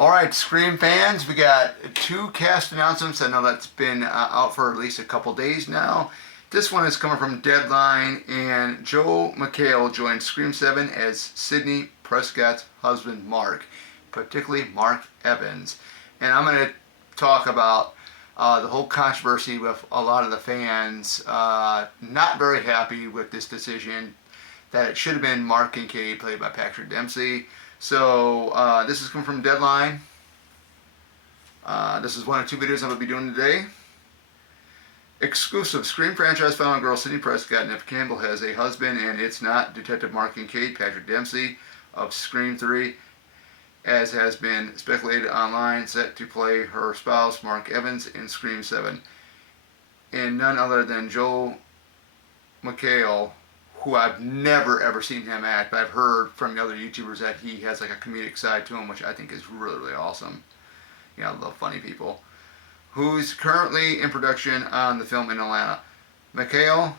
Alright, Scream fans, we got two cast announcements. I know that's been out for at least a couple days now. This one is coming from Deadline, and Joe McHale joined Scream 7 as Sidney Prescott's husband, Mark, particularly Mark Evans. And I'm going to talk about the whole controversy with a lot of the fans not very happy with this decision, that it should have been Mark Kincaid, played by Patrick Dempsey. So this is coming from Deadline. This is one of two videos I'm going to be doing today. Exclusive: Scream franchise final girl Sidney Prescott, Neve Campbell, has a husband, and it's not Detective Mark Kincaid. Patrick Dempsey of Scream 3, as has been speculated online, set to play her spouse Mark Evans in Scream 7. And none other than Joe McHale, who I've never ever seen him act, but I've heard from the other YouTubers that he has like a comedic side to him, which I think is really, really awesome. You know, I love funny people. Who's currently in production on the film in Atlanta. McHale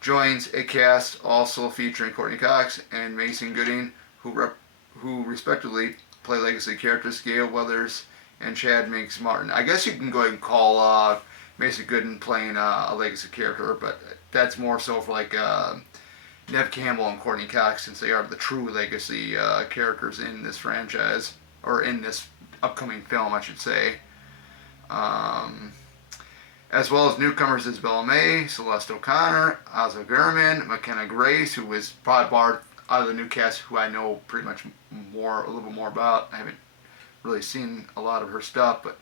joins a cast also featuring Courtney Cox and Mason Gooding, who respectively play legacy characters Gail Weathers and Chad Minks Martin. I guess you can go ahead and call Mason Gooding playing a legacy character, but that's more so for like Neve Campbell and Courtney Cox, since they are the true legacy characters in this franchise, or in this upcoming film, I should say. As well as newcomers Isabella May, Celeste O'Connor, Asa Gurman, McKenna Grace, who was probably barred out of the new cast, who I know pretty much a little bit more about. I haven't really seen a lot of her stuff, but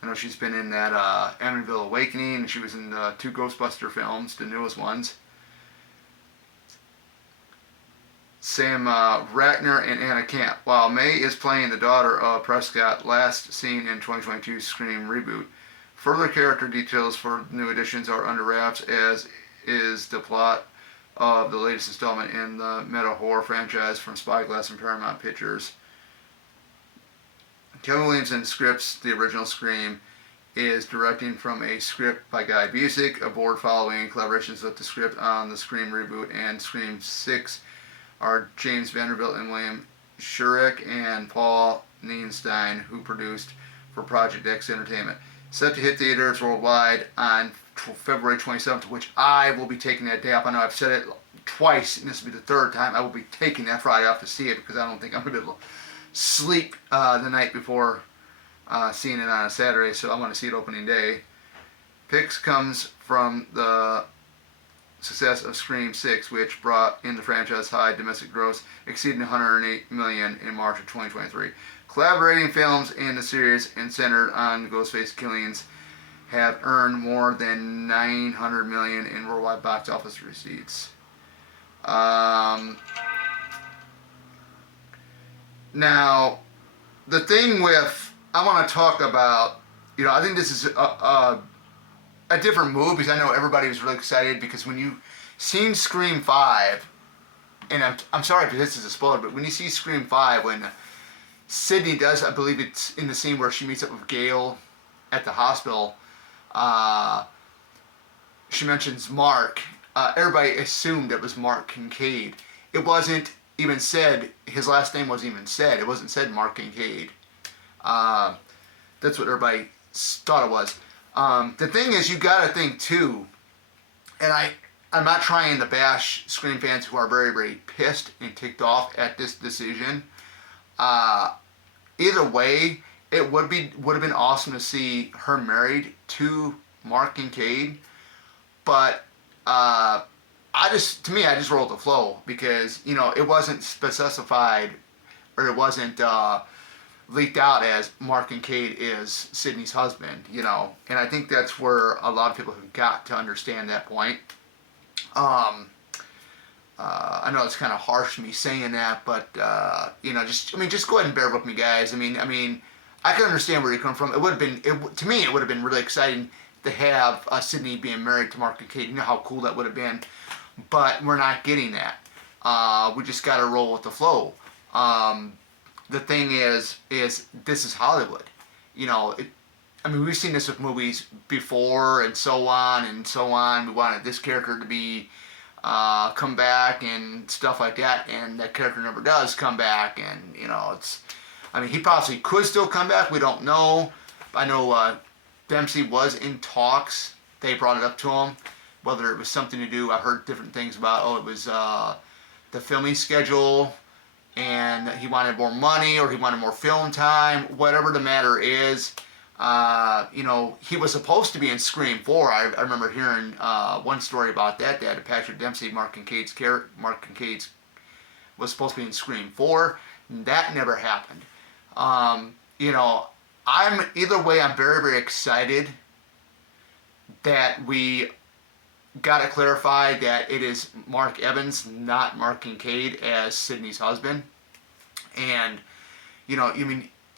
I know she's been in that Amityville Awakening, and she was in the two Ghostbuster films, the newest ones. Sam Ratner and Anna Camp. While May is playing the daughter of Prescott, last seen in 2022's Scream reboot. Further character details for new additions are under wraps, as is the plot of the latest installment in the meta horror franchise from Spyglass and Paramount Pictures. Kevin Williamson scripts the original Scream, is directing from a script by Guy Busick, aboard following collaborations with the script on the Scream reboot and Scream 6 are James Vanderbilt and William Shurek and Paul Neenstein, who produced for Project X Entertainment. Set to hit theaters worldwide on February 27th, which I will be taking that day off. I know I've said it twice, and this will be the third time. I will be taking that Friday off to see it, because I don't think I'm going to be able to sleep the night before seeing it on a Saturday, so I want to see it opening day. Picks comes from the success of Scream 6, which brought in the franchise high domestic gross, exceeding $108 million in March of 2023. Collaborating films in the series and centered on Ghostface killings have earned more than $900 million in worldwide box office receipts. Now, the thing with, I want to talk about, you know, I think this is a different move, because I know everybody was really excited, because when you seen Scream 5, and I'm sorry if this is a spoiler, but when you see Scream 5, when Sidney does, I believe it's in the scene where she meets up with Gail at the hospital, she mentions Mark. Everybody assumed it was Mark Kincaid. It wasn't even said, his last name wasn't even said. It wasn't said Mark Kincaid. That's what everybody thought it was. The thing is, you gotta think too, and I'm not trying to bash Scream fans who are very, very pissed and ticked off at this decision. Either way, it would have been awesome to see her married to Mark Kincaid, but I just rolled the flow, because, you know, it wasn't specified, or it wasn't leaked out as Mark Kincaid is Sidney's husband, you know, and I think that's where a lot of people have got to understand that point. I know it's kind of harsh me saying that, but you know, just go ahead and bear with me, guys. I mean, I can understand where you're coming from. It would have been, to me, it would have been really exciting to have Sidney being married to Mark Kincaid. You know how cool that would have been, but we're not getting that. We just got to roll with the flow. The thing is this is Hollywood. You know, we've seen this with movies before, and so on and so on. We wanted this character to be come back and stuff like that, and that character never does come back, and you know, it's I mean, he possibly could still come back. We don't know. I know Dempsey was in talks. They brought it up to him. Whether it was something to do, I heard different things about, it was the filming schedule, and he wanted more money, or he wanted more film time. Whatever the matter is, he was supposed to be in Scream 4. I remember hearing one story about that Patrick Dempsey, Mark Kincaid's was supposed to be in Scream 4. That never happened. Either way, I'm very, very excited that we got it clarified that it is Mark Evans, not Mark Kincaid, as Sidney's husband. And,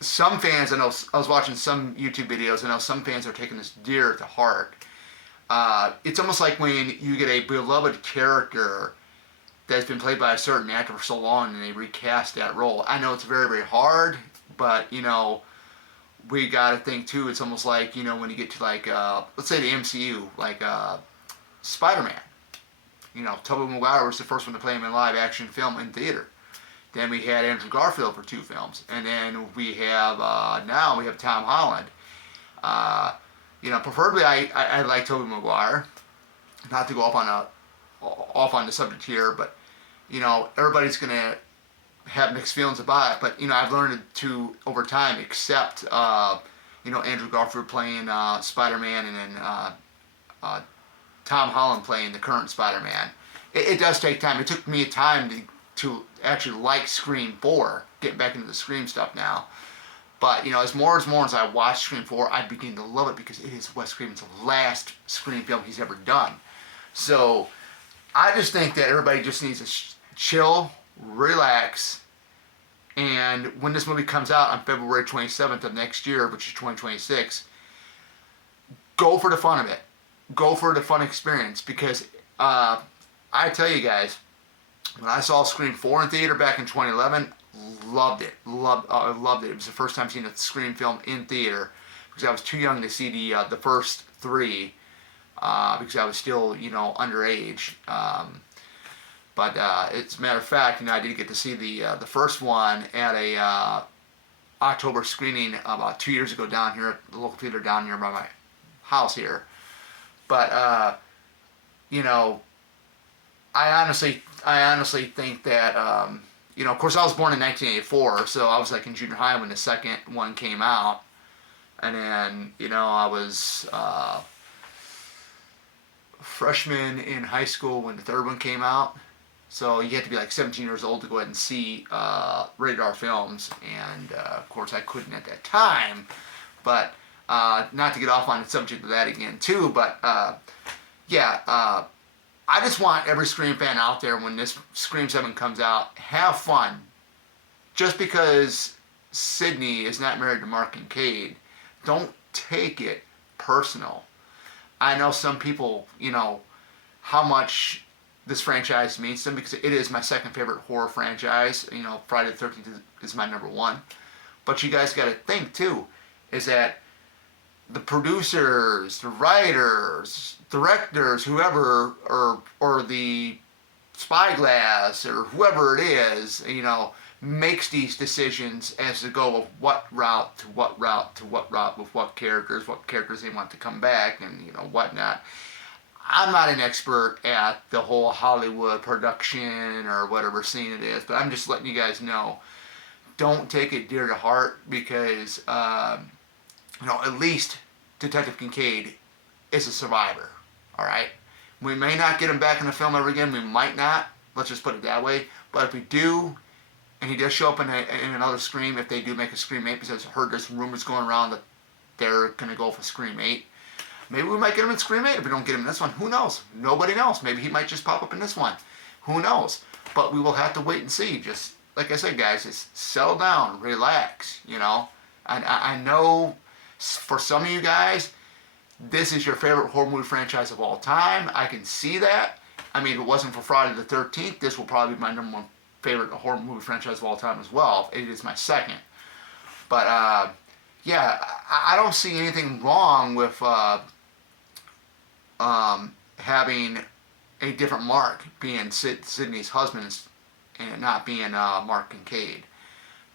some fans, I was watching some YouTube videos, I know some fans are taking this dear to heart. It's almost like when you get a beloved character that's been played by a certain actor for so long and they recast that role. I know it's very, very hard, but, we gotta think too, it's almost like, when you get to let's say the MCU, Spider-Man. Tobey Maguire was the first one to play him in live action film in theater. Then we had Andrew Garfield for 2 films. And then we have, now we have Tom Holland. Preferably I like Tobey Maguire. Not to go off on the subject here, but, everybody's going to have mixed feelings about it. But, I've learned to, over time, accept, Andrew Garfield playing Spider-Man, and then Tom Holland playing the current Spider-Man. It does take time. It took me time to actually like Scream 4, getting back into the Scream stuff now. But, as more as I watch Scream 4, I begin to love it because it is Wes Craven's last Scream film he's ever done. So, I just think that everybody just needs to chill, relax, and when this movie comes out on February 27th of next year, which is 2026, go for the fun of it. Go for the fun experience, because I tell you guys, when I saw Scream 4 in theater back in 2011, loved it. Loved it. It was the first time seeing a Scream film in theater, because I was too young to see the first 3, because I was still, underage. But as a matter of fact, I did get to see the first one at a October screening about 2 years ago down here at the local theater down here by my house here. But, I honestly think that, of course I was born in 1984, so I was in junior high when the second one came out. And then, I was a freshman in high school when the third one came out. So you had to be 17 years old to go ahead and see rated R films. And, of course, I couldn't at that time. But... not to get off on the subject of that again too, but I just want every Scream fan out there, when this Scream 7 comes out, have fun. Just because Sidney is not married to Mark Kincaid, don't take it personal. I know some people, how much this franchise means to them, because it is my second favorite horror franchise. Friday the 13th is my number 1. But you guys got to think too, is that the producers, the writers, directors, whoever, or the Spyglass, or whoever it is, makes these decisions as to go of what route to what route to what route with what characters they want to come back, and whatnot. I'm not an expert at the whole Hollywood production or whatever scene it is, but I'm just letting you guys know, don't take it dear to heart, because at least Detective Kincaid is a survivor, alright? We may not get him back in the film ever again, we might not, let's just put it that way, but if we do, and he does show up in another Scream, if they do make a Scream 8, because I've heard there's some rumors going around that they're going to go for Scream 8, maybe we might get him in Scream 8 if we don't get him in this one, who knows? Nobody knows, maybe he might just pop up in this one, who knows? But we will have to wait and see. Just, like I said guys, just settle down, relax, I know for some of you guys, this is your favorite horror movie franchise of all time. I can see that. I mean, if it wasn't for Friday the 13th, this will probably be my number 1 favorite horror movie franchise of all time as well. It is my second. But, I don't see anything wrong with having a different Mark being Sidney's husband and not being Mark Kincaid.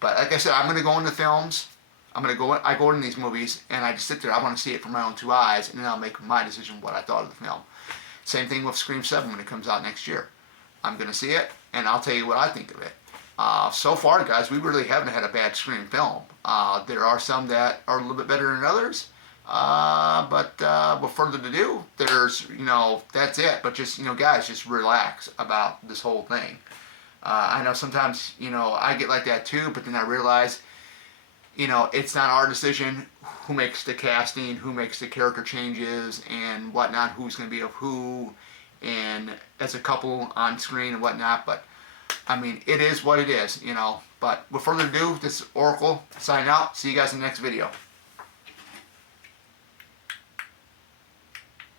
But like I said, I'm going to go into films. I go into these movies and I just sit there. I want to see it from my own two eyes, and then I'll make my decision what I thought of the film. Same thing with Scream 7 when it comes out next year. I'm going to see it, and I'll tell you what I think of it. So far, guys, we really haven't had a bad Scream film. There are some that are a little bit better than others. But with further ado, there's, that's it. But just, guys, just relax about this whole thing. I know sometimes, I get like that too, but then I realize, it's not our decision who makes the casting, who makes the character changes and whatnot, who's going to be of who, and as a couple on screen and whatnot. But, I mean, it is what it is, But with further ado, this is Oracle signing out. See you guys in the next video.